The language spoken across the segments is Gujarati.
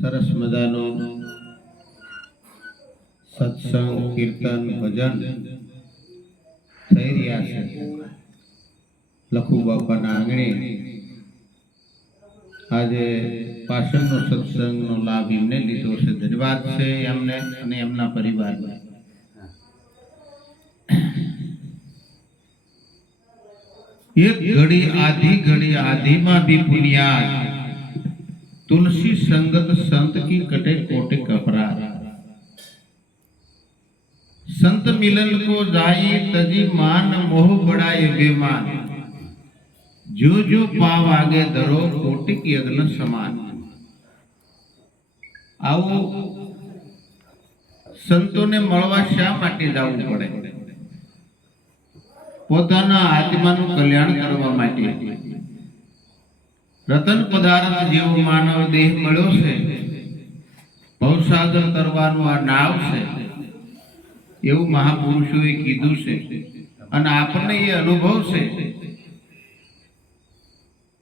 સરસ મજાનો સત્સંગ કીર્તન ભજન થઈ રહ્યા છે લખુ બાપાના આંગણે આજે પાછળનો સત્સંગનો લાભ એમને લીધો છે ધન્યવાદ છે એમને અને એમના પરિવારને એક ઘડી आधी भी पुनियाद तुलसी संगत संत की कटे कोटे कपराध संत मिलन को जाई तजी मान मोह बढ़ाए बेमान जो जो पाव आगे धरो कोटिक यज्ञ समान आओ संतों ने મળવા શા માટે જવું પડે પોતાના આત્માનું કલ્યાણ કરવા માટે રતન પદાર્થ જેવો માનવ દેહ મળ્યો છે ભવસાગર તરવાનું આ નાવ છે એવું મહાપુરુષોએ કીધું છે અને આપણને એ અનુભવ છે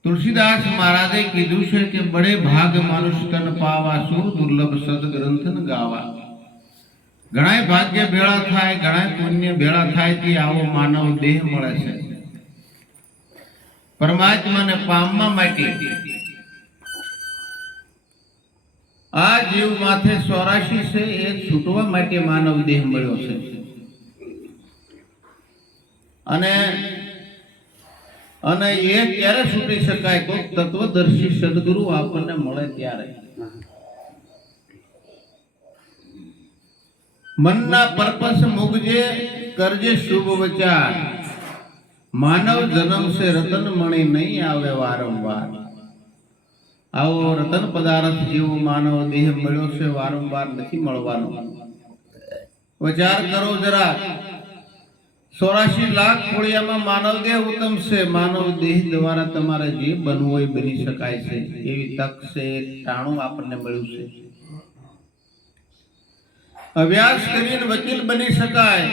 तुलसीदास महाराजे कीधु छे के बड़े भाग मनुष्य तन पावा सुर दुर्लभ सदग्रंथन गावा घणाय भाग्य भेळा थाय घणाय पुण्य भेळा थाय ती आवो मानव देह मळे छे परमात्मा ने पामवा माटे आ जीव माथे 84 से ए छूटवा माटे मानव देह मळ्यो छे અને એ ક્યારે છૂટી શકાય કોઈ તત્વદર્શી સદગુરુ આપણને મળે ત્યારે મનના પરપસ મુગજે કરજે શુભ વિચાર માનવ જન્મ સે રતન મણિ નહીં આવે વારંવાર આવો રતન પદાર્થ જેવો માનવ દેહ મળ્યો છે વારંવાર નથી મળવાનો વિચાર કરો જરા 84 લાખ ખોળિયામાં માનવ દેહ ઉત્તમ છે માનવ દેહ દ્વારા તમારે જે બનવું હોય બની શકાય છે એવી તક છે ટાણું આપણને મળ્યું છે અભ્યાસ કરીને વકીલ બની શકાય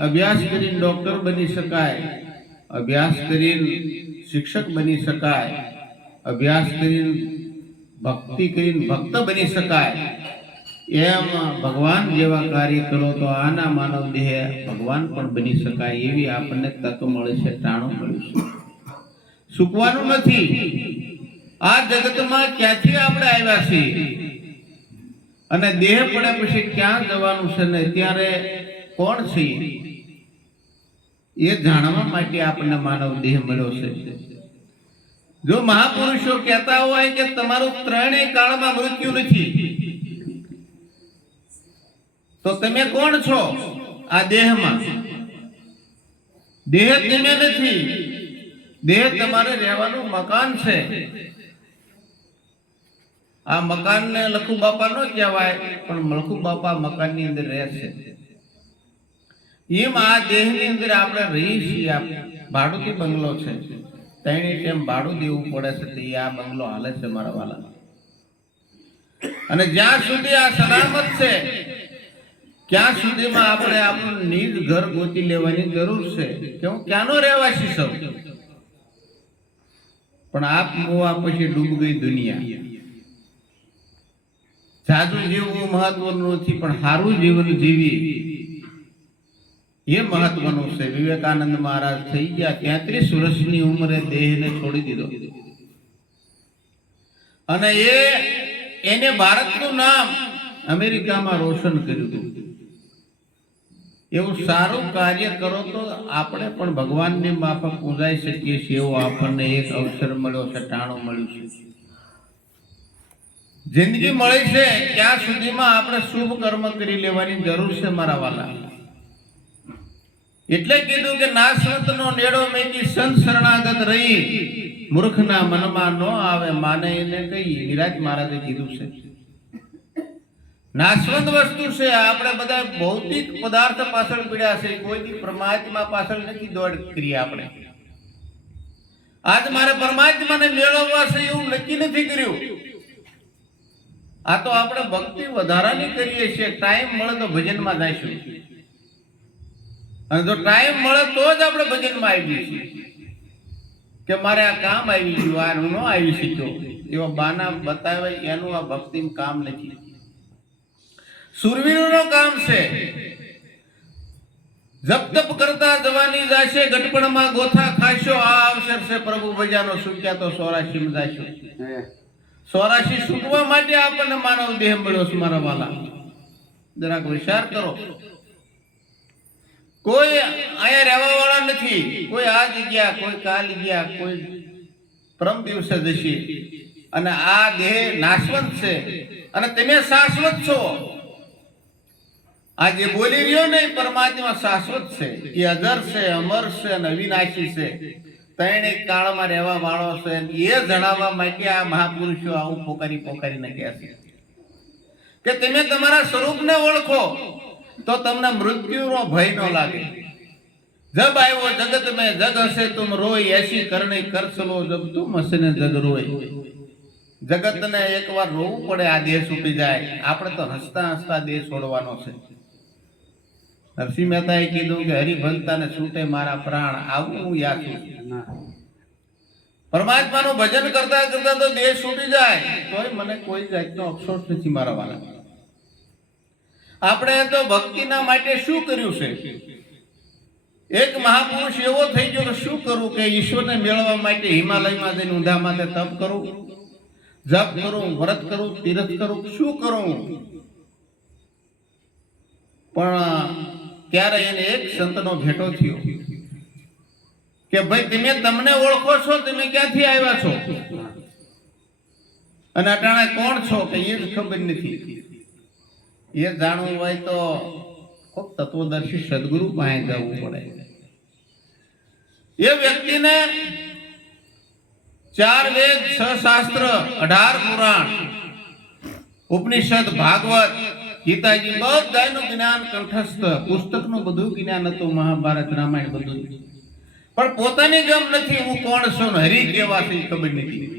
અભ્યાસ કરીને ડોક્ટર બની શકાય અભ્યાસ કરીને શિક્ષક બની શકાય અભ્યાસ કરીને ભક્તિ કરીને ભક્ત બની શકાય એમ ભગવાન જેવા કાર્ય કરો તો આના માનવ દેહ ભગવાન પણ બની શકાય એવી આપણને તક મળે છે ટાણું મળ્યું છે સુકવાનું નથી આ જગતમાં ક્યાંથી આપણે આવ્યા છીએ અને દેહ પડ્યા પછી ક્યાં જવાનું છે ને ત્યારે કોણ છે એ જાણવા માટે આપણને માનવ દેહ મળ્યો છે જો મહાપુરુષો કહેતા હોય કે તમારું ત્રણેય કાળમાં મૃત્યુ નથી તો તમે કોણ છો આ દેહમાં દેહ તમે નથી દેહ તમારે રહેવાનું મકાન છે આ મકાનને લખુ બાપા નો કહેવાય પણ લખુ બાપા મકાનની અંદર રહે છે એમ આ દેહની અંદર આપણે રહી છીએ ભાડુતી બંગલો છે તેની ટાઈમ ભાડું દેવું પડે છે તે આ બંગલો હાલે છે મારા વાલા અને જ્યાં સુધી આ સલામત છે ક્યાં સુધીમાં આપણે આપણું નિજ ઘર ગોતી લેવાની જરૂર છે કે હું ક્યાંનો રહેવાસી છું પણ આપ મોવા પછી ડૂબ ગઈ દુનિયા જાદુ જીવવું મહત્વનું નથી પણ સારું જીવન જીવી એ મહત્વનું છે વિવેકાનંદ મહારાજ થઈ ગયા 33 વર્ષની ઉંમરે દેહને છોડી દીધો અને એને ભારતનું નામ અમેરિકામાં રોશન કર્યું હતું એવું સારું કાર્ય કરો તો આપણે પણ ભગવાનની માફક પૂજાઈ શકીએ છીએ એવો આપણને એક અવસર મળ્યો છે ટાણું મળ્યું છે જિંદગી મળી છે ત્યાં સુધીમાં આપણે શુભ કર્મ કરી લેવાની જરૂર છે મારા વાલા એટલે કીધું કે નાશવંતનો નેડો મેકી સંત શરણાગત રહી મૂર્ખના મનમાં ન આવે માને એને કઈ વિરાજ મહારાજે કીધું છે નાશવંત વસ્તુ છે આપણે બધા ભૌતિક પદાર્થ પાછળ પડ્યા છે કોઈ પરમાત્મા પાછળ નથી દોડ કરી આપણે આજ મારે પરમાત્માને મેળવવા છે એવું નક્કી નથી કર્યું આ તો આપણે ભક્તિ વધારાની કરીએ છીએ ટાઈમ મળે તો ભજનમાં જઈશું અને જો ટાઈમ મળે તો જ આપણે ભજનમાં આવીએ છીએ કે મારે આ કામ આવી ગયું આ હું ન આવી શક્યો એવા બાના બતાવે એનું આ ભક્તિનું કામ નથી. સુરવીરોનું કામ છે. જપ તપ કરતા જવાની જાશે, ગટપણમાં ગોથા ખાશો, આ અવસર છે પ્રભુ ભજાનો, સુખ્યા તો 84 માં જાશો. 84 છૂટવા માટે આપણને માનવ દેહ મળ્યો છે મારા વાલા. જરાક વિચાર કરો. કોઈ અહીંયા રહેવા વાળા નથી. કોઈ આજ ગયા, કોઈ કાલ ગયા, કોઈ પરમ દિવસે જશે. અને આ દેહ નાશવંત છે અને તમે શાશ્વત છો. આ જે બોલી રહ્યો ને પરમાત્મા શાશ્વત છે, એ અજર છે, અમર છે અને અવિનાશી છે. ત્રણે કાળમાં રહેવા વાળો છે. એ જણાવવા માટે આ મહાપુરુષો આવું પોકારીને કહે છે કે તમે તમારા સ્વરૂપને ઓળખો તો તમને મૃત્યુનો ભય ન લાગે. જબ આવ્યો જગત મેં જગ હશે તુમ રોય, એસી કરણી કર ચલો જબ તુમ હશે ને જગ રોય. જગતને એકવાર રોવું પડે આ દેહ છૂટી જાય. આપણે તો હસતા હસતા દેહ છોડવાનો છે. નરસિંહ મહેતાએ કીધું કે હરિભક્તાને છૂટે મારા પ્રાણ, આવું હું યાચું. પરમાત્માનું ભજન કરતા કરતા તો દેહ છૂટી જાય તોય મને કોઈ જાતનો અફસોસ નથી મારા વાલા. આપણે તો ભક્તિના માટે શું કર્યું છે? એક મહાપુરુષ એવો થઈ ગયો કે શું કરું કે ઈશ્વરને મેળવવા માટે હિમાલયમાં જઈને ઊંધા માથે તપ કરું, જપ કરું, વ્રત કરું, તીર્થ કરું, શું કરું? પણ ત્યારે એને એક સંતનો ભેટો થયો કે ભાઈ તમે તમને ઓળખો છો, તમે ક્યાંથી આવ્યા છો અને અટાણે કોણ છો કે એ જ ખબર નથી. એ જાણવું હોય તો ખૂબ તત્વદર્શી સદગુરુ પાસે જવું પડે. એ વ્યક્તિને 4 વેદ, 6 શાસ્ત્ર, 18 પુરાણ, ઉપનિષદ, ભાગવત, ગીતાજી બધાનું જ્ઞાન કંઠસ્થ, પુસ્તકનું બધું જ્ઞાન હતું, મહાભારત, રામાયણ બધું. પણ પોતાની ગમ નથી, હું કોણ છું ને હરી કેવા છે ખબર નથી.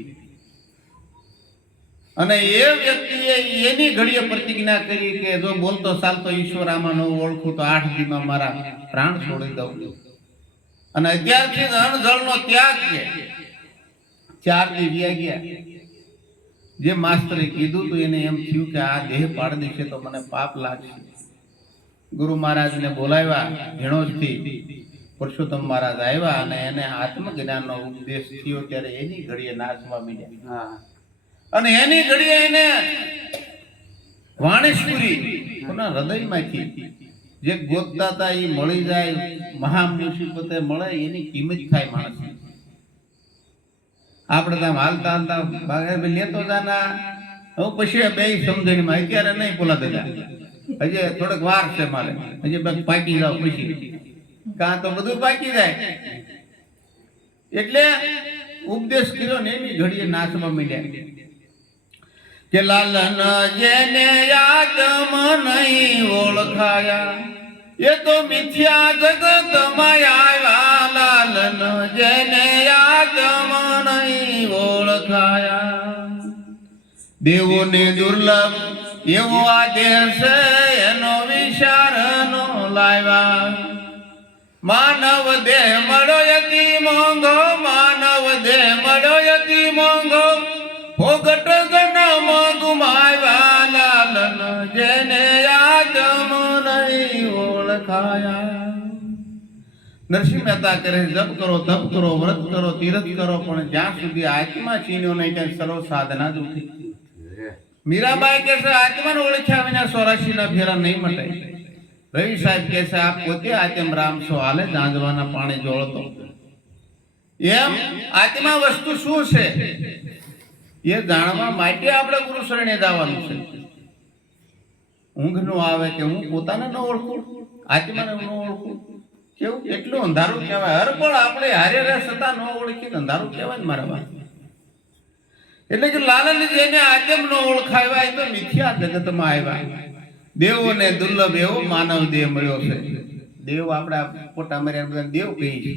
અને એ વ્યક્તિએ એની ઘડીએ પ્રતિજ્ઞા કરી કે જો બોલતો ચાલતો ઈશ્વર આમાં ન ઓળખું તો 8 દીમાં મારા પ્રાણ છોડી દઉં. અને અત્યારથી અન્ન જળનો ત્યાગ છે. 4 દી વ્યા ગયા. જે માસ્તરે કીધું તો એને એમ થયું કે આ દેહ પાડી દેશે તો મને પાપ લાગશે. ગુરુ મહારાજને બોલાવ્યા. ઝીણોજથી પુરુષોત્તમ મહારાજ આવ્યા અને એને આત્મજ્ઞાનનો ઉપદેશ થયો. ત્યારે એની ઘડીએ નાચવા માંડ્યા અને એની ઘડીએ એને વાણેશ્વરી કોના હૃદયમાંથી જે ગોતતા હતા એ મળી જાય. મહામુસીબતે મળે એની કિંમત થાય માણસ. આપણે તો હાલતા હાલતા લેતો જાના હું પછી બે સમજણીમાં અત્યારે નહીં બોલાતા જા. હજી થોડોક વાર છે મારે, હજી પાકી જાવ પછી કાં તો બધું પાકી જાય. એટલે ઉપદેશ કર્યો ને એની ઘડીએ નાચમાં માંડ્યા કે લાલન જેને યાદમ નહીં ઓળખાયા એ તો મિથ્યા જગતમાં આવ્યા. લાલન જેને યાદમ નહીં ઓળખાયા. દેવોને દુર્લભ એવો આ દેહ છે એનો વિચાર નો લાવ્યા. માનવ દેહ મળ્યો અતિ મોંઘો, માનવ દેહ મળ્યો અતિ મોંઘો, ફોગટ જન્મ ગુમાવ્યા. લાલન જેને યાદમ નહીં ઓળખાયા. નરસિંહ મહેતા કહે જપ કરો, તપ કરો, વ્રત કરો, તીર્થ કરો, પણ જ્યાં સુધી આત્મા ચીન્યો નહીં ત્યાં સર્વ સાધના જ ઉઠી. મીરાબાઈ કહે છે આત્માને ઓળખ્યા વિના 84 ના ફેરા નહીં મટે. રવિ સાહેબ કહે છે આપ પોતે આત્મ રામ છો, હાલે જાંજવાના પાણી જોળતો. એમ આત્મા વસ્તુ શું છે એ જાણવા માટે આપણે ગુરુ શરણે જવાનું છે. ઊંઘ નો આવે કે હું પોતાને ન ઓળખું, આત્માને ન ઓળખું, કેવું એટલું અંધારું કહેવાય. હર પણ આપણે હારે રહે છતાં ન ઓળખી અંધારું કહેવાય ને મારા વાત. એટલે કે લાલન જેને આત્મ ન ઓળખાવ્યા તો મિથ્યા જગતમાં આવ્યા. દેવોને દુર્લભ એવો માનવ દેહ મળ્યો છે. દેવ આપણે પોતા મર્યા બધા દેવ કહી છે.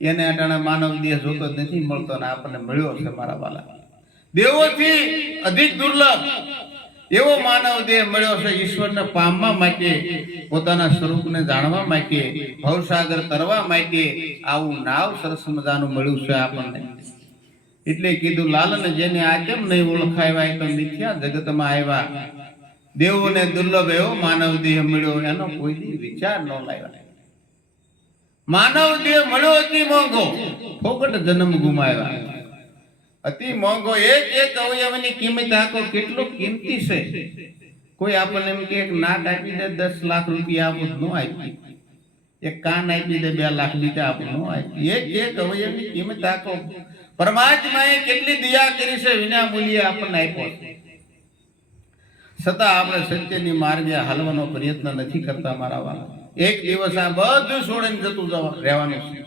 એને અટાણે માનવ દેહ જોતો જ નથી મળતો ને આપણને મળ્યો છે મારા વાલા. દેવોથી અધિક દુર્લભ એવો માનવ દેહ મળ્યો છે. ઈશ્વરને પામવા માટે, પોતાના સ્વરૂપને જાણવા માટે, ભવસાગર તરવા માટે આવું નાવ સરસ મજાનું મળ્યું છે આપણને. એટલે કીધું લાલન જેને આ કેમ નહીં ઓળખાવ્યા તો મિથ્યા જગતમાં આવ્યા, દેવોને દુર્લભ એવો માનવ દેહ મળ્યો, એનો કોઈ દી વિચાર ન લાવ્યા. માનવ દેહ મળ્યો અતિ મોંઘો, ફોકટ જન્મ ગુમાવ્યા. અતિ મોંઘો એક અવયવની કિંમત આખો કેટલો કિંમતી છે. કોઈ આપણને એમ કે એક નાક આપી દે 10 લાખ રૂપિયા આપું ન આપી, એક કાન આપી દે 2 લાખ રૂપિયા આપું ન આપી. એક અવયવની કિંમત આખો પરમાત્માએ કેટલી દયા કરી છે, વિના મૂલ્યે આપણને આપ્યો છે. છતાં આપણે સત્યની માર્ગે હાલવાનો પ્રયત્ન નથી કરતા. મારા વાલા, એક દિવસ આ બધું છોડીને જતું રહેવાનું છે.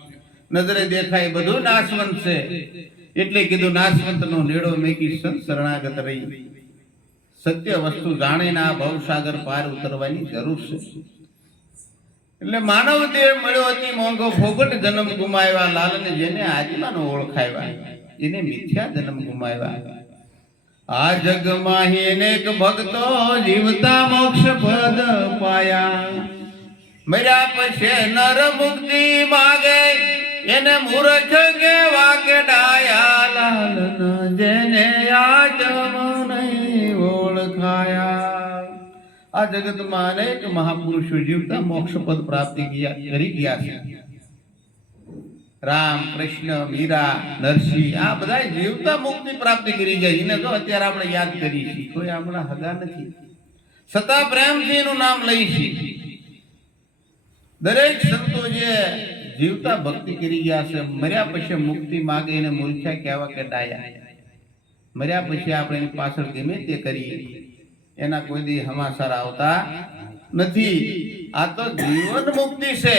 નજરે દેખાય બધું નાશવંત છે. એટલે કીધું નાશવંત નો નેડો મેકી સંત શરણાગત રહી. સત્ય વસ્તુ જાણીને આ ભવસાગર પાર ઉતરવાની જરૂર છે. એટલે માનવ દેહ મળ્યો અતિ મોંઘો, ફોગટ જન્મ ગુમાવ્યા. લાલને જેને આત્મા નો ઓળખાવ્યા, એને મિથ્યા જન્મ ગુમાવ્યા. આ જગમાં અનેક ભક્તો જીવતા મોક્ષ પદ પાયા. મર્યા પછી નર મુક્તિ માગે, એને મૂર્ખ કેવા કે ડાયા. લાલન જેને આત્મા નહીં ઓળખાયા. આ જગતમાં અનેક મહાપુરુષો જીવતા મોક્ષ પદ પ્રાપ્તિ કરી ગયા છે. રામ, કૃષ્ણ, મીરા, નરસિંહ આ બધા જીવતા મુક્તિ પ્રાપ્તિ કરી જાય. એને તો અત્યારે આપણે યાદ કરીએ છીએ, કોઈ આપણા હગા નથી, છતાં પ્રેમથી એનું નામ લઈએ છીએ. દરેક સંતો જે જીવતા ભક્તિ કરી ગયા છે, મર્યા પછી મુક્તિ માગે એને મૂર્ખ્યા કહેવા કે ડાયા. મર્યા પછી આપણે એની પાછળ ગમે તે કરીએ, એના કોઈ દી સમાચાર આવતા નથી. આ તો જીવન મુક્તિ છે.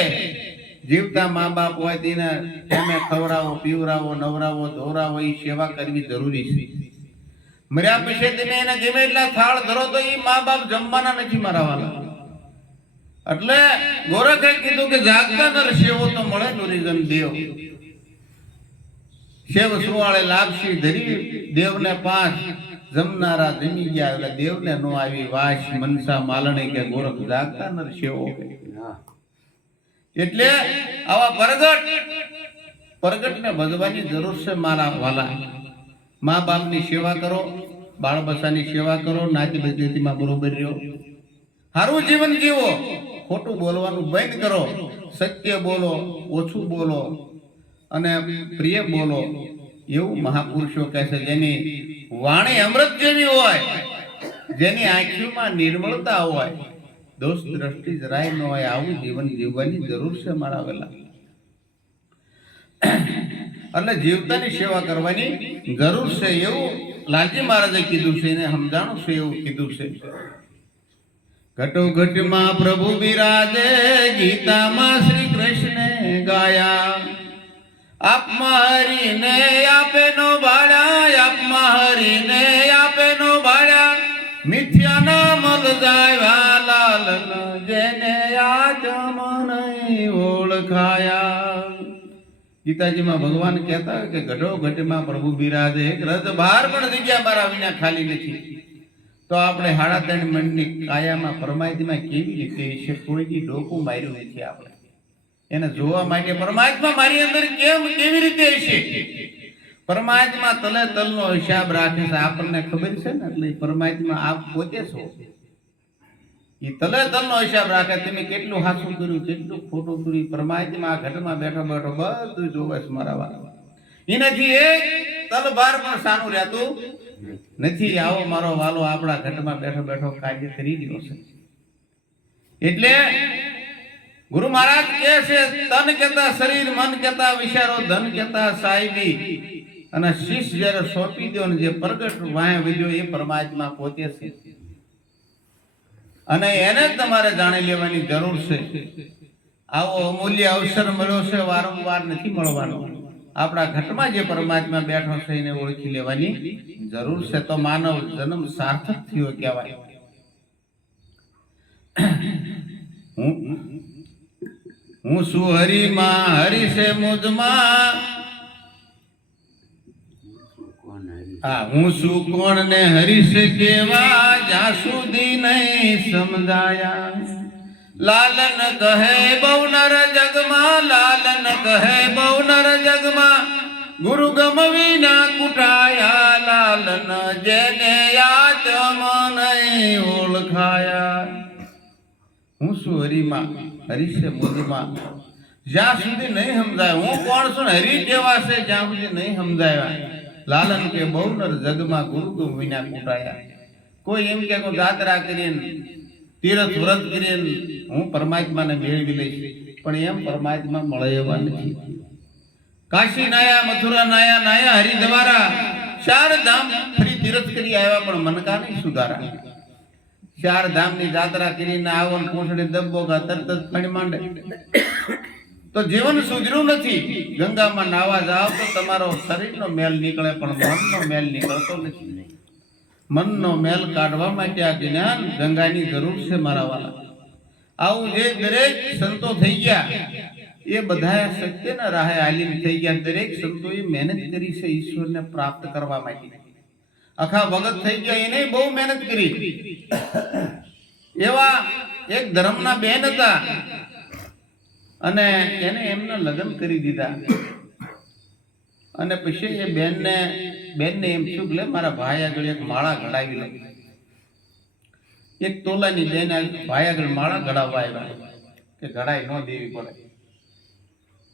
જીવતા મા બાપ હોય તેને તમે ખવડાવો, પીવરાવો, નવરાવો, ધોરાવો, એ સેવા કરવી જરૂરી છે. મર્યા પછી તમે એને ગમે એટલા થાળ ધરો તો એ મા બાપ જમવાના નથી. મારા વાલા, એટલે ગોરખે કીધું કે જાગતા નર સેવો તો મળે નુરીજન દેવ. સેવ સુવાળે લાપસી ધરી, દેવને 5 જમનારા જમી ગયા. એટલે દેવને નો આવી વાસ. મનસા માલણી કે ગોરખ જાગતા નર સેવો. એટલે આવા પ્રગટને ભજવાની જરૂર છે. મારા વાલા, મા બાપની સેવા કરો, બાળ બચ્ચાની સેવા કરો, નાતી બચતીમાં બરોબર રહ્યો, સારું જીવન જીવો, ખોટું બોલવાનું બંધ કરો, સત્ય બોલો, ઓછું બોલો અને પ્રિય બોલો. એવું મહાપુરુષો કહે છે. જેની વાણી અમૃત જેવી હોય, જેની આંખોમાં નિર્મળતા હોય, દોષ દ્રષ્ટિ જરાય ન હોય, આવું જીવન જીવવાની જરૂર છે. મારા વેલા, એટલે જીવતાની સેવા કરવાની જરૂર છે. એવું લાલજી મહારાજે કીધું છે, એને સમજાણું છે, એવું કીધું છે. ઘટો ઘટમાં પ્રભુ બિરાજે, ગીતામાં શ્રી કૃષ્ણે ગાયા. આપમાં હરીને આપે નો ભાળ્યા, આપમાં હરીને આપે નો ભાળ્યા. મિથ્યા ના મલ જાય. લાલન જેને આત્મા નહીં ઓળખાયા. ગીતાજીમાં ભગવાન કહેતા હોય કે ઘટો ઘટમાં પ્રભુ બિરાજે, એક રજ બહાર પણ જગ્યા મારા વિના ખાલી નથી. તો આપણે 3.5 મણની કાયામાં પરમાત્મા કેવી રીતે છે, કોઈથી ડોકું માર્યું નથી. આપણે એને જોવા માટે પરમાત્મા મારી અંદર કેવી રીતે છે. પરમાત્મા તલે તલનો હિસાબ રાખે છે, આપણને ખબર છે ને. એટલે પરમાત્મા આપ પોતે છો, એ તલે તલનો હિસાબ રાખે. તમે કેટલું હાસું કર્યું, કેટલું ખોટું કર્યું, પરમાત્મા આ ઘટમાં બેઠો બેઠો બધું જોવે છે. મારા વાળા, એનાથી એક તલભાર પણ સાનું રહેતું નથી. આવો મારો વાલો આપણા ઘટમાં બેઠો બેઠો કાર્ય કરી રહ્યો છે. એટલે ગુરુ મહારાજ કહે છે, તન કેતા શરીર, મન કેતા વિચારો, ધન કેતા સાહેબી. અને શીશ જયારે સોંપી દો ને જે પ્રગટ વાય વિદ્યો, એ પરમાત્મા પોતે છે. અને એને તમારે જાણી લેવાની જરૂર છે. આવો અમૂલ્ય અવસર મળ્યો છે, વારંવાર નથી મળવાનો. આપણા ઘટમાં જે પરમાત્મા બેઠો છે એને ઓળખી લેવાની જરૂર છે. તો માનવ જન્મ સાર્થક થયો કહેવાય. હું શું હરિમાં, હરિ છે મુજમાં. હું શું કોણ ને હરીશ કેવા, જ્યાં સુધી નહીં સમજાયા. લાલન કહે બહુ નર જગમાં, લાલન કહે બહુ નર જગમાં. ગુરુ ગમવીના કુટાયા લાલન જેને આત્મ નહીં ઓળખાયા. હું શું હરિમાં, હરી છે મુદમાં. જ્યાં સુધી નહીં સમજાય હું કોણ છું ને હરી કેવા છે જ્યાં સુધી નહીં સમજાયા. લાલન કે બહુ નર જગમાં ગુરુ ગમવીના કુટાયા. કોઈ એમ કે જાત્રા કરીને તીરથ વ્રત કરીને હું પરમાત્માને મેળવી લઈશ, પણ એમ પરમાત્મા મળે એવા નથી. કાશી નાયા, મથુરા નાયા, નાયા હરિદ્વારા, 4 ધામ ફરી તીરથ કરી આવ્યા, પણ મનકા નહીં સુધારા. 4 ધામની જાત્રા કરીને આવો ને પૂંછડી દબ્બો કા તરત જ ફણી માંડે તો જીવન સુધર્યું નથી. ગંગામાં નાવા જાવ તો તમારો શરીરનો મેલ નીકળે, પણ મનનો મેલ નીકળતો નથી. મનનો મેલ કાઢવા માટે આ જ્ઞાન ગંગાની જરૂર છે મારા વાલા. આવું જે દરેક સંતો થઈ ગયા એ બધા સત્યના રાહે આલીન થઈ ગયા. દરેક સંતોએ મહેનત કરી છે ઈશ્વરને પ્રાપ્ત કરવા માટે. આખા ભગત થઈ ગયા એને બહુ મહેનત કરી. એવા એક ધર્મના બેન હતા અને એને એમના લગ્ન કરી દીધા. અને પછી એ બેનને એમ શું કે મારા ભાઈ આગળ એક માળા ઘડાવી લે. 1 તોલાની બેન ભાઈ આગળ માળા ઘડાવવા આવ્યા કે ઘડાઈ ન દેવી પડે.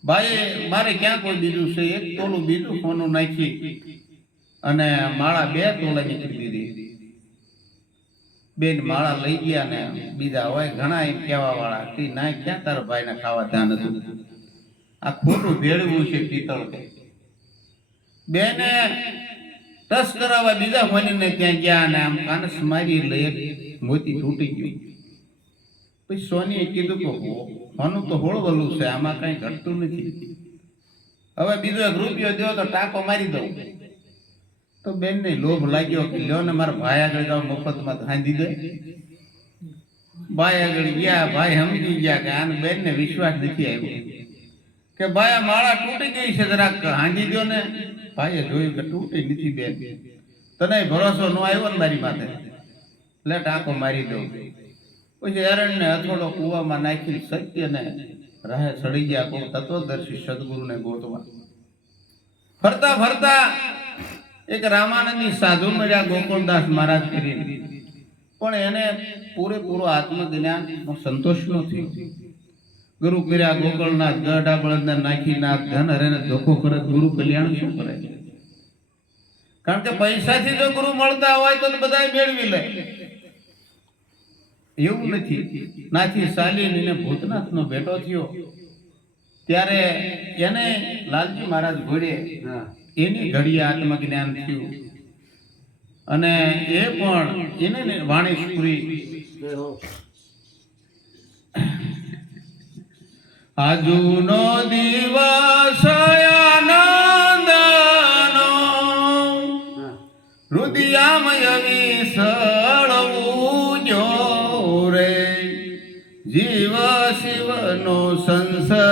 ભાઈ મારે ક્યાં કોઈ બીજું છે, 1 તોલું બીજું સોનું નાખી અને માળા 2 તોલાની કરી દીધી. બેન માળા લઈ ગયા ને બીજા હોય ઘણા એમ કહેવા વાળા કે ના ક્યાં તારા ભાઈને ખાવા ધ્યાન હતું, આ ખોટું ભેળવું છે પિત્તળ કે. બેને ટસ કરાવવા બીજા ફોનીને ત્યાં ગયા અને આમ કાનસ મારી લઈ મોતી તૂટી ગયું. પછી સોનીએ કીધું કે સોનું તો હોળવલું છે, આમાં કઈ ઘટતું નથી, હવે બીજો 1 રૂપિયો દો તો ટાંકો મારી દઉં. તો બેન ને લોભ લાગ્યો કે લ્યો ને મારા ભાઈ આગળ જાવ મફતમાં હાંધી દે. ભાઈ આગળ ગયા, ભાઈ સમજી ગયા કે આને બેન ને વિશ્વાસ નથી આવ્યો કે ભાઈ આ માળા તૂટી ગઈ છે, જરાક હાંધી દો ને. ભાઈએ જોયું કે તૂટી નથી બેન, તને ભરોસો ન આવ્યો ને મારી માથે, લે ટાંકો મારી દઉં. પછી એરણને હથોડો કૂવામાં નાખી સત્યને રાહે ચડી ગયા કોઈ તત્વદર્શી સદગુરુને ગોતવા. ફરતા ફરતા એક રામાનંદની સાધુ મળ્યા ગોકુળદાસ મહારાજ કરીને, પણ એને પૂરેપૂરો આત્મજ્ઞાનનો સંતોષ ન થયો. ગુરુ કર્યા ગોકળનાથ, ગઢા બળદને નાખી નાથ, ધન હરેને ધોખો કરે, ગુરુ કલ્યાણ શું કરે? કારણ કે પૈસાથી જો ગુરુ મળતા હોય તો બધા મેળવી લે, એવું નથી. નાથી શાલીન ભૂતનાથનો ભેટો થયો ત્યારે એને લાલજી મહારાજ ઘોડે એની ઘડીએ આત્મજ્ઞાન થયું અને એ પણ એને વાણીશ્વરી આજુનો દિવસ આનંદનો રુદિયામય વિસળવું જો રે, જીવ શિવનો સંશય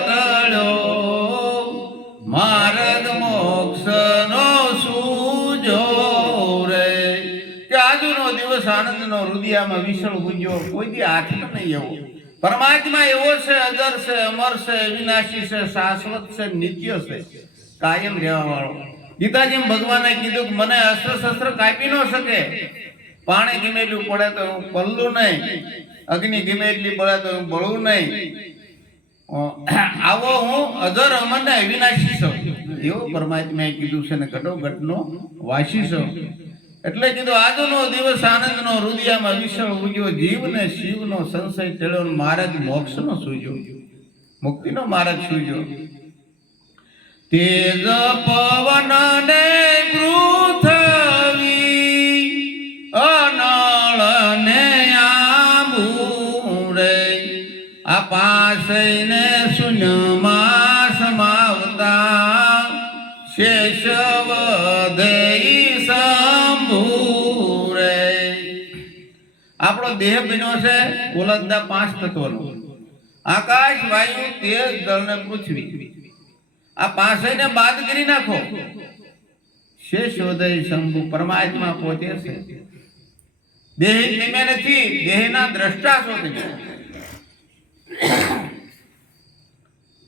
ટળ્યો, માર્ગ મોક્ષનો સૂજો રે. કે આજનો દિવસ આનંદનો રુદિયામાં વિસળ ઉગ્યો, કોઈ દી હાથમાં નહીં એવો. પરમાત્મા એવો છે, અજર છે, અમર છે, વિનાશી છે, શાશ્વત છે, નિત્ય છે, કાયમ રહેવા વાળો. ગીતાજીમાં ભગવાને કીધું કે મને અસ્ત્ર શસ્ત્ર કાપી ન શકે, પાણી ગમે એટલું પડે તો હું પલ્લું નહીં, અગ્નિ ગમે એટલી પડે તો હું બળું નહીં, આવો હું અજર અમર ને અવિનાશી છું, એવું પરમાત્માએ કીધું છે ને ઘટોઘટનો વાસી છું. એટલે કીધું આજનો દિવસ આનંદનો રુદિયામાં વિસળ ઉગ્યો, જીવને શિવનો સંશય ટળ્યો, માર્ગ મોક્ષનો સૂજ્યો, મુક્તિનો માર્ગ સૂજ્યો. તેજ પવન ને પૃથ્વી અનળ ને આંબુરે, આ પાસને શૂન્યમાં સમાવતા શેષ વધે શંભુરે. આપણો દેહ બન્યો છે ઓલંદા 5 તત્વનો, આકાશ, વાયુ, તેજ, જળ ને પૃથ્વી. આ 5 ને બાદ કરી નાખો, શેષ વધે શંભુ પરમાત્મા પોતે છે. દેહ નિમે નથી, દેહના દ્રષ્ટા છો તમે.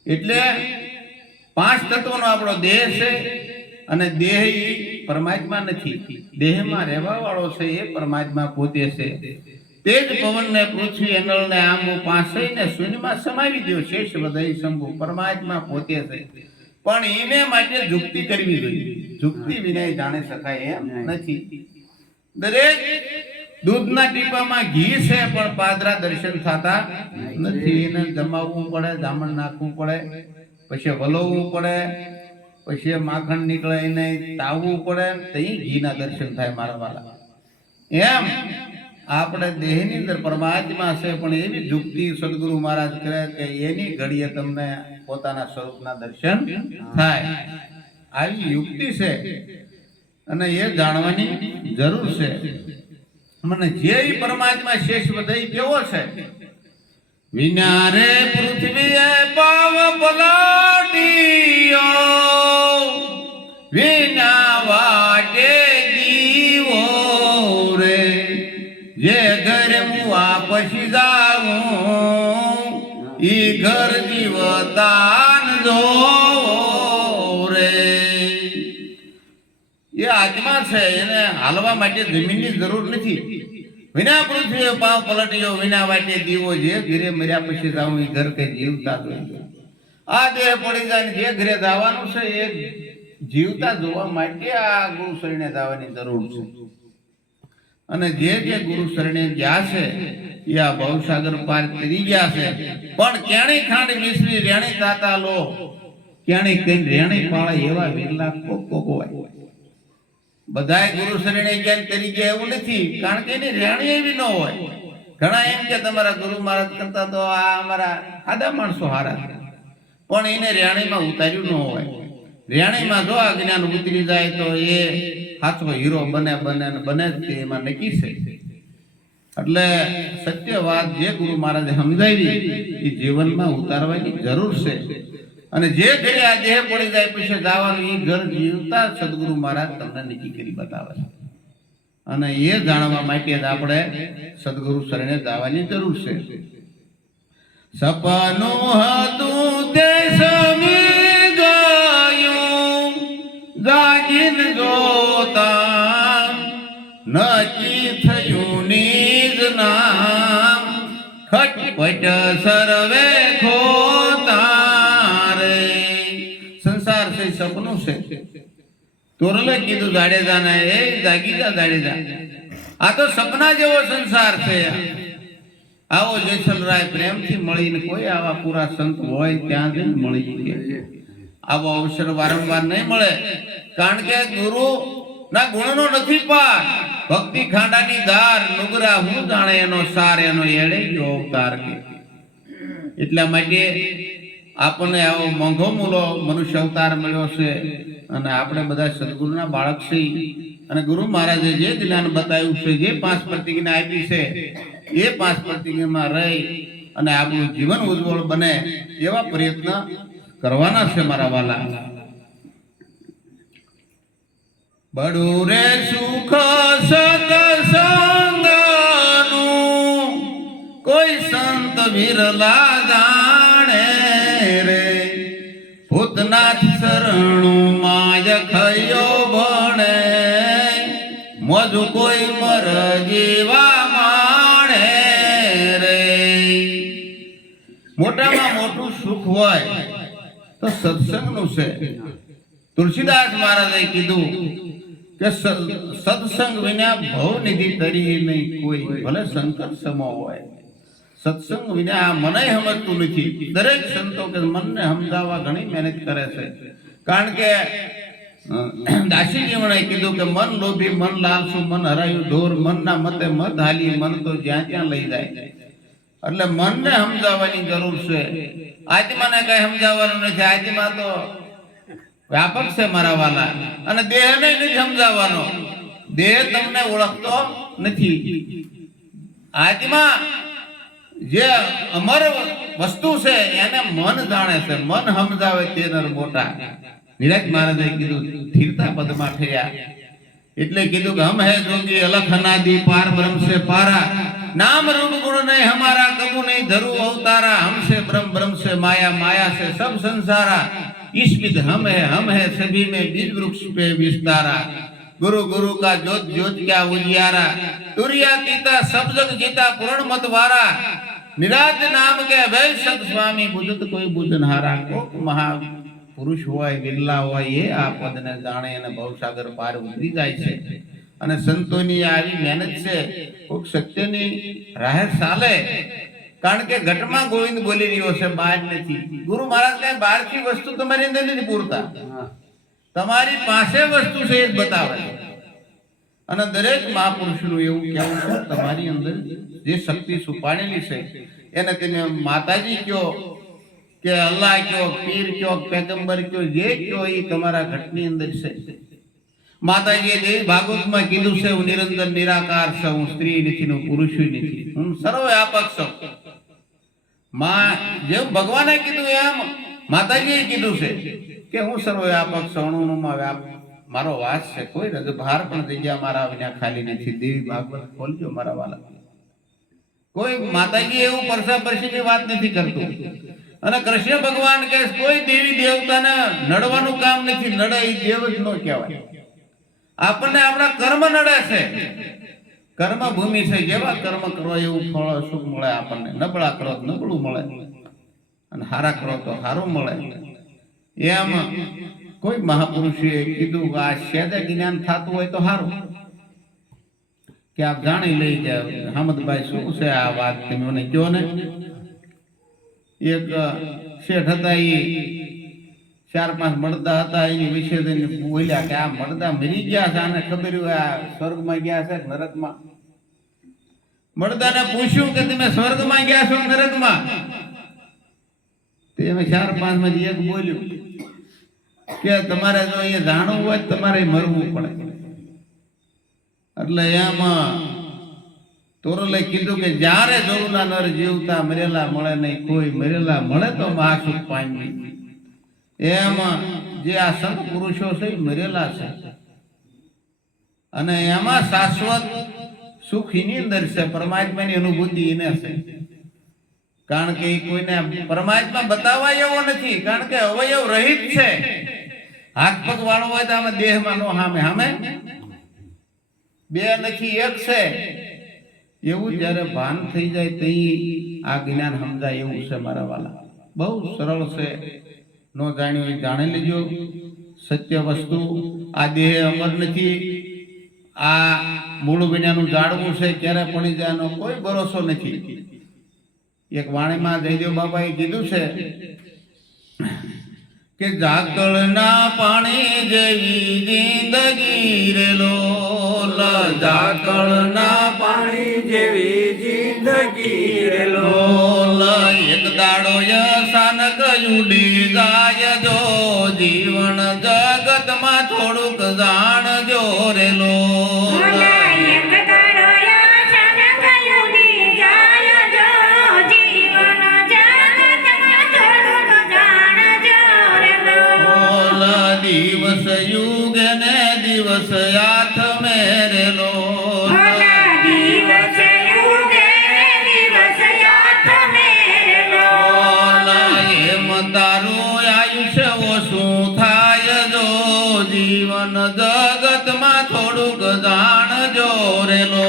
એટલે પાંચ તત્વોનો આપણો દેહ છે અને દેહ ઈ પરમાત્મા નથી. દેહમાં રહેવા વાળો છે એ પરમાત્મા પોતે છે. તે જ પવનને, પૃથ્વી, અંગલને, આંબુ, પાંસઈને શૂન્યમાં સમાવી દો. શેષ હૃદય શંભુ પરમાત્મા પોતે છે. પણ એને માટે જુક્તિ કરવી જોઈએ. જુક્તિ વિના જાણી શકાય એમ નથી. દરેક દૂધના ટીપામાં ઘી છે પણ પાદરા દર્શન થતા નથી. એને જમાવવું પડે, જામણ નાખવું પડે, પછી વલોવવું પડે, પછી માખણ નીકળે એને તાવવું પડે, તઈ ઘીના દર્શન થાય મારા વાલા. એમ આપણે દેહની અંદર પરમાત્મા છે પણ એવી જુક્તિ સદગુરુ મહારાજ કરે કે એની ઘડીએ તમને પોતાના સ્વરૂપના દર્શન થાય. આવી યુક્તિ છે અને એ જાણવાની જરૂર છે. મને જે પરમાત્મા શેષ વધઈ કેવો છે? વિના રે પૃથ્વીએ પાવ પલાટીયો, વિના વાટે દીવો રે, જે ઘર હું વાપસ જાઉં ઈ ઘર જીવતાન જો રે. એ આત્મા છે, એને હાલવા માટે જમીનની જરૂર નથી. વિના પૃથ્વીએ પાવ પલટ્યો, વિના વાટે દીવો, જે ઘરે મર્યા પછી જાઉં એ ઘર કઈ જીવતા જોઈએ. આ દેહ પડી જાય જે ઘરે જવાનું છે એ જીવતા જોવા માટે આ ગુરુ શરણે જવાની જરૂર છે. અને જે ગુરુ શરણે ગયા છે એ આ ભવસાગર પાર કરી ગયા છે. પણ ક્યાંય ખાંડ મિશ્રી રેણી તાતા લો, ક્યાંય કઈ રેણી પાળે એવા વિરલા કોક હોય. બધાય ગુરુ શરણે જ્ઞાન કરી ગયા એવું નથી, કારણ કે એની રેણી એવી ન હોય. ઘણા એમ કે તમારા ગુરુ મહારાજ કરતા તો આ અમારા સાદા માણસો હારા, પણ એને રેણીમાં ઉતાર્યું ન હોય. રેણીમાં જો આ જ્ઞાન ઉતરી જાય તો એ સાચો હીરો બને જ તે એમાં નક્કી છે. એટલે સત્ય વાત જે ગુરુ મહારાજે સમજાવી એ જીવનમાં ઉતારવાની જરૂર છે. અને જે ઘરે આ દેહ પડી જાય પછી જવાનું એ ઘર જીવતા સદગુરુ મહારાજ તમને નક્કી કરી બતાવે છે. અને એ જાણવા માટે જ આપણે સદગુરુ શરણે જવાની જરૂર છે. સપનું હતું તે સમી ગયું, જાગીન જોતા નક્કી થયું નિજ નામ, ખટપટ સર્વે ખોતા રે. સંસાર છે સપનું છે. તોરલે કીધું જાડેજાને, એ જાગી જા જાડેજા, આ તો સપના જેવો સંસાર છે. આવો જેસલરાય પ્રેમથી મળીને, કોઈ આવા પૂરા સંત હોય ત્યાં જ મળી શકે. આવો અવસર વારંવાર નહીં મળે, કારણ કે ગુરુ ના ગુણનો નથી પાર. ભક્તિ ખાંડાની ધાર, નુગરા હું જાણે એનો સાર, એનો એડે ગયો અવતાર કે. એટલા માટે આપણને આવો મોંઘો મૂલો મનુષ્ય અવતાર મળ્યો છે. અને આપણે બધા સદગુરુના બાળક છીએ. અને ગુરુ મહારાજે જે જ્ઞાન બતાવ્યું છે, જે 5 પ્રતિજ્ઞા આપી છે, એ 5 પ્રતિજ્ઞામાં રહી અને આપણું જીવન ઉજ્જવળ બને એવા પ્રયત્ન કરવાના છે મારા વાલા. બડું રે સુખ સત્સંગનું કોઈ સંત વિરલા જાણે રે, ભૂતનાથ શરણું માય ખયો ભણે, મોજુ કોઈ મર જીવા માણે રે. મોટામાં મોટું સુખ હોય તો સત્સંગનું છે. તુલસીદાસ મહારાજે કીધું કે સત્સંગ વિના ભવનિધિ તરી નહીં કોઈ, ભલે શંકર સમો હોય. સત્સંગ વિના મને સમજતું નથી. દરેક સંતો કે મનને સમજાવવા ઘણી મહેનત કરે છે. કારણ કે દાસીજી મને કીધું કે મન લોભી, મન લાલસુ, મન હરાયું ઢોર, મનના મતે મત હાલી, મન તો જ્યાં ત્યાં લઈ જાય. એટલે મનને સમજાવવાની જરૂર છે. આત્માને કઈ સમજાવવાનું નથી. આત્મા તો વ્યાપક છે મારા વાલા. અને દેહને નથી સમજાવવાનો. દેહ તમને ઓળખતો નથી. આત્મા જે અમર વસ્તુ છે એને મન જાણે છે. મન સમજાવે તે નર મોટા. નિરાજ મહારાજે કીધું સ્થિરતા પદમાં થયા. એટલે કીધું કે હમ હે જોગી અલખ અનાદિ પાર બ્રહ્મ से पारा, नाम रूप गुण नहीं हमारा कबू नहीं धरू अवतारा, हमसे ब्रह्म ब्रह्म से माया माया से सब संसारा, इस विध हम है सभी में बीज वृक्ष पे विस्तारा गुरु गुरु का ज्योत ज्योत क्या उजियारा तुरियातीता सब जग जीता पूर्ण मत वारा निराज नाम के अभय सत स्वामी बुझत कोई बुझनहारा को महा પુરુષ હોય વિરલા હોય એ આ પદને જાણે અને ભવસાગર પાર ઉતરી જાય છે અને સંતોની આવી મહેનત છે કોક સત્યની રાહે ચાલે કારણ કે ઘટમાં ગોવિંદ બોલી રહ્યો છે બહાર નથી ગુરુ મહારાજ કઈ બહારથી વસ્તુ તમારી અંદર નથી પૂરતા તમારી પાસે વસ્તુ છે એ બતાવે અને દરેક મહાપુરુષનું એવું કહેવું છે તમારી અંદર જે શક્તિ છુપાડેલી છે એને તમે માતાજી કયો કે અલ્લાહ કયો પીર કયો પેગંબર કયો જે કયો એ તમારા ઘટની અંદર છે માતાજીએ દેવી ભાગવતમાં કીધું છે હું નિરંતર નિરાકાર છું હું સ્ત્રી નથી હું પુરુષ નથી હું સર્વવ્યાપક છું માં જેમ ભગવાને કીધું એમ માતાજીએ કીધું છે કે હું સર્વવ્યાપક છું અણુમાં વ્યાપ મારો વાસ છે કોઈ રજભાર પણ જગ્યા મારા વિના ખાલી નથી દેવી ભાગવત ખોલજો મારા વાલા કોઈ માતાજી એવું પરસા પરસીની વાત નથી કરતું અને કૃષ્ણ ભગવાન કહે કોઈ દેવી દેવતાને નડવાનું કામ નથી નડે એ દેવ જ ન કહેવાય આપણને આપણા કર્મ નડે છે કર્મ ભૂમિ છે જેવા કર્મ કરો એવું ફળ સુખ મળે આપણને નબળા કરો તો નબળું મળે અને હારા કરો તો સારું મળે એમ કોઈ મહાપુરુષે કીધું કે આ સેજે જ્ઞાન થતું હોય તો સારું કે આપ જાણી લઈ જાવ હામદભાઈ શું છે આ વાત તમે મને કહો ને એક શેઠ હતા એ 4-5 મળદા હતા એની વિશે બોલ્યા કે આ મળદા મરી ગયા છે આને ખબર હોય આ સ્વર્ગમાં ગયા છે કે નરકમાં મળદાને પૂછ્યું કે તમે સ્વર્ગમાં ગયા છો નરકમાં તે 4-5 માંથી એક બોલ્યું કે તમારે જો એ જાણવું હોય તમારે મરવું પડે એટલે એમાં તોરલે કીધું કે જ્યારે જોરુના નર જીવતા મરેલા મળે નહીં કોઈ મરેલા મળે તો મહાસુખ પામી એમ જે આ સંત પુરુષો છે મરેલા છે અને એમાં શાશ્વત સુખ એની અંદર છે પરમાત્માની અનુભૂતિ એને છે કારણ કે એ કોઈને પરમાત્મા બતાવવા એવો નથી કારણ કે અવયવ રહિત છે હાથ પગ વાળો હોય તો આમાં દેહમાં નો હામે હામે બે નથી એક છે એવું જ્યારે ભાન થઈ જાય તો આ જ્ઞાન સમજાય એવું છે મારા વાલા બહુ સરળ છે નો જાણ્યું એ જાણી લેજો સત્ય વસ્તુ આ દેહ અમર નથી આ મૂળ વિનાનું જાળવું છે ક્યારે પડી જાય કોઈ ભરોસો નથી એક વાણીમાં જયદેવ બાબાએ કીધું છે કે ઝાકળના પાણી જેવી જિંદગી રે લોલ ઝાકળના પાણી જેવી જિંદગી રે લોલ એક દાડો યસાનક ઉડી જાય જો જીવન જગતમાં થોડુંક જાણજો રે લોલ દિવસ યુગ ને દિવસ હાથ મેરેલો દિવસ યુગ દિવસ હાથ મેરેલો એમ તારું આયુષ્ય ઓછું થાય જો જીવન જગતમાં થોડુંક જાણજો રેલો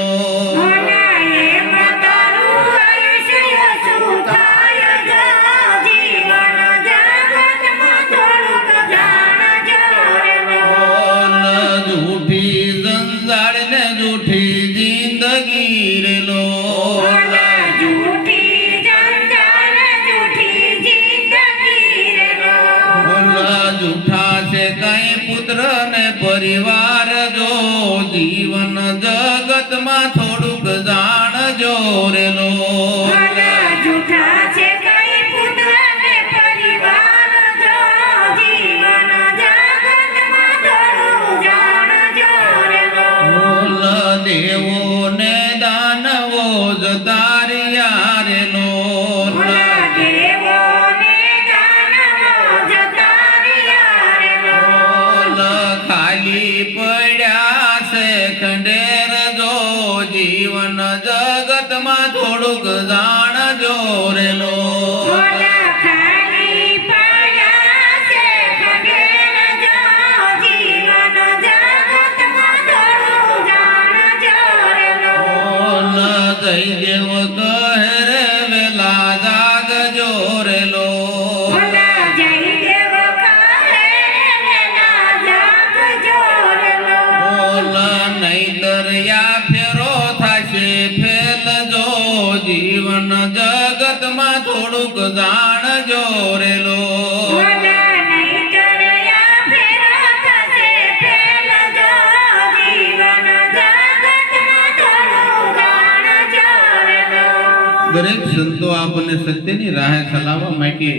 પરિવાર જો જીવન જગતમાં થોડુંક જાણજો રેલો જૂઠા છે કઈ પુત્ર ને પરિવાર જો જીવન જગતમાં થોડુંક જાણજો રેલો દેવો ને દાનવો જતારિયા રેલો પડ્યા છે ખંડેર જો જીવન જગતમાં થોડુંક જાણજો રેલો ખાલી પડ્યા છે જયદેવ કહે રે વેલા જાગજો રે લો. બોલ નહીંતર યા ફેરો થાશે ફેલ જો જીવન જગતમાં થોડુંક જાણજો રે લો. દરેક સંતો આપણને સત્યની રાહે ચલાવવા માટે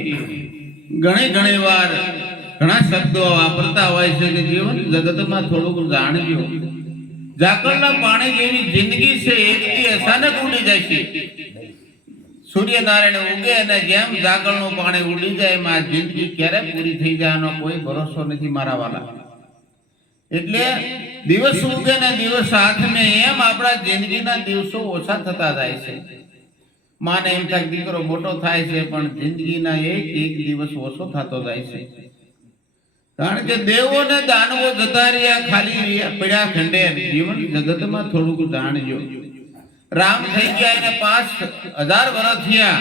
ઘણી વાર ઘણા શબ્દો વાપરતા હોય છે કે જીવન જગતમાં થોડુંક જાણજો. ઝાકળના પાણી જેવી જિંદગી છે એક દી અચાનક ઉડી જશે. સૂર્યનારાયણ ઉગે અને જેમ ઝાકળનું પાણી ઉડી જાય એમાં જિંદગી ક્યારે પૂરી થઈ જાય એનો કોઈ ભરોસો નથી મારા વાલા. એટલે દિવસ ઉગે ને દિવસ હાથમે એમ આપણા જિંદગીના દિવસો ઓછા થતા જાય છે. માને એમ થાય દીકરો મોટો થાય છે પણ જિંદગીના એક દિવસ ઓછો થતો જાય છે. કારણ કે દેવો ને દાનવો જતા રહ્યા ખાલી પડ્યા ખંડે. જીવન જગતમાં થોડુંક જાણજો. રામ થઈ ગયા એને 5000 વર્ષ થયા.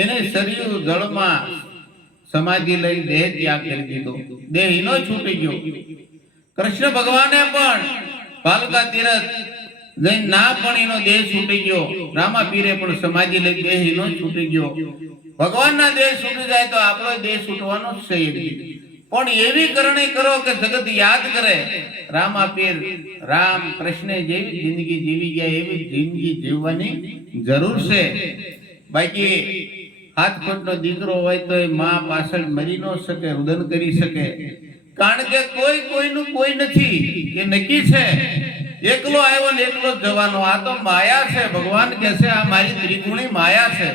એને શરીર જળમાં સમાધિ લઈ દેહ ત્યાગ કરી દીધો. દેહ હિનો છૂટી ગયો. કૃષ્ણ ભગવાને પણ ભાલકા તીરથ જઈને ના પણ એનો દેહ છૂટી ગયો. રામા પીરે પણ સમાધિ લઈ દેહ હિનો છૂટી ગયો. ભગવાનના દેહ છૂટી જાય તો આપણો દેહ છૂટવાનો જ છે. પણ એવી કરણી કરો કે જગત યાદ કરે રામા પીર રામ કૃષ્ણ જેવી જિંદગી જીવી ગયા એવી જિંદગી જીવવાની જરૂર છે. બાકી હાથ ખોટનો દીકરો હોય તો એ માં પાછળ મરી ન શકે, રુદન કરી શકે. કારણ કે કોઈનું કોઈ નથી એ નક્કી છે. એકલો આવ્યો ને એકલો જ જવાનો. આ તો માયા છે. ભગવાન કહે છે આ મારી ત્રિગુણી માયા છે.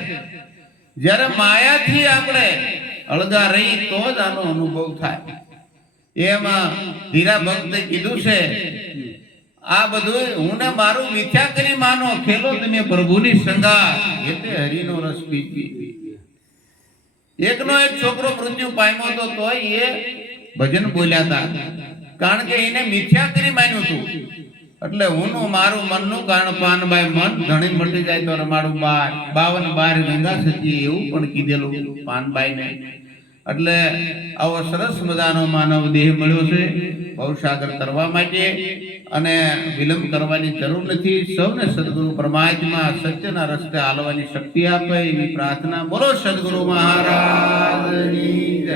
જ્યારે માયાથી આપણે અળગા રહી તો જ આનો અનુભવ થાય. એમાં ધીરા ભક્તે કીધું છે આ બધું હું ને મારું મિથ્યા કરી માનો ખેલો તમે પ્રભુની સંગાત એટલે હરિનો રસ પી. એકનો એક છોકરો મૃત્યુ પામ્યો તો તોય એ ભજન બોલ્યા હતા. કારણ કે એને મિથ્યા કરી માન્યું હતું. એટલે હુંનું મારું મનનું કારણ પાનબાઈ મન ધણી મટી જાય તો રમાડું બાર 52 ગંગા સતી એવું પણ કીધેલું પાનબાઈને. એટલે આવો સરસ મજાનો માનવ દેહ મળ્યો છે ભવસાગર તરવા માટે. અને વિલંબ કરવાની જરૂર નથી. સૌને સદગુરુ પરમાત્મા સત્યના રસ્તે હાલવાની શક્તિ આપે એવી પ્રાર્થના. બોલો સદગુરુ મહારાજની.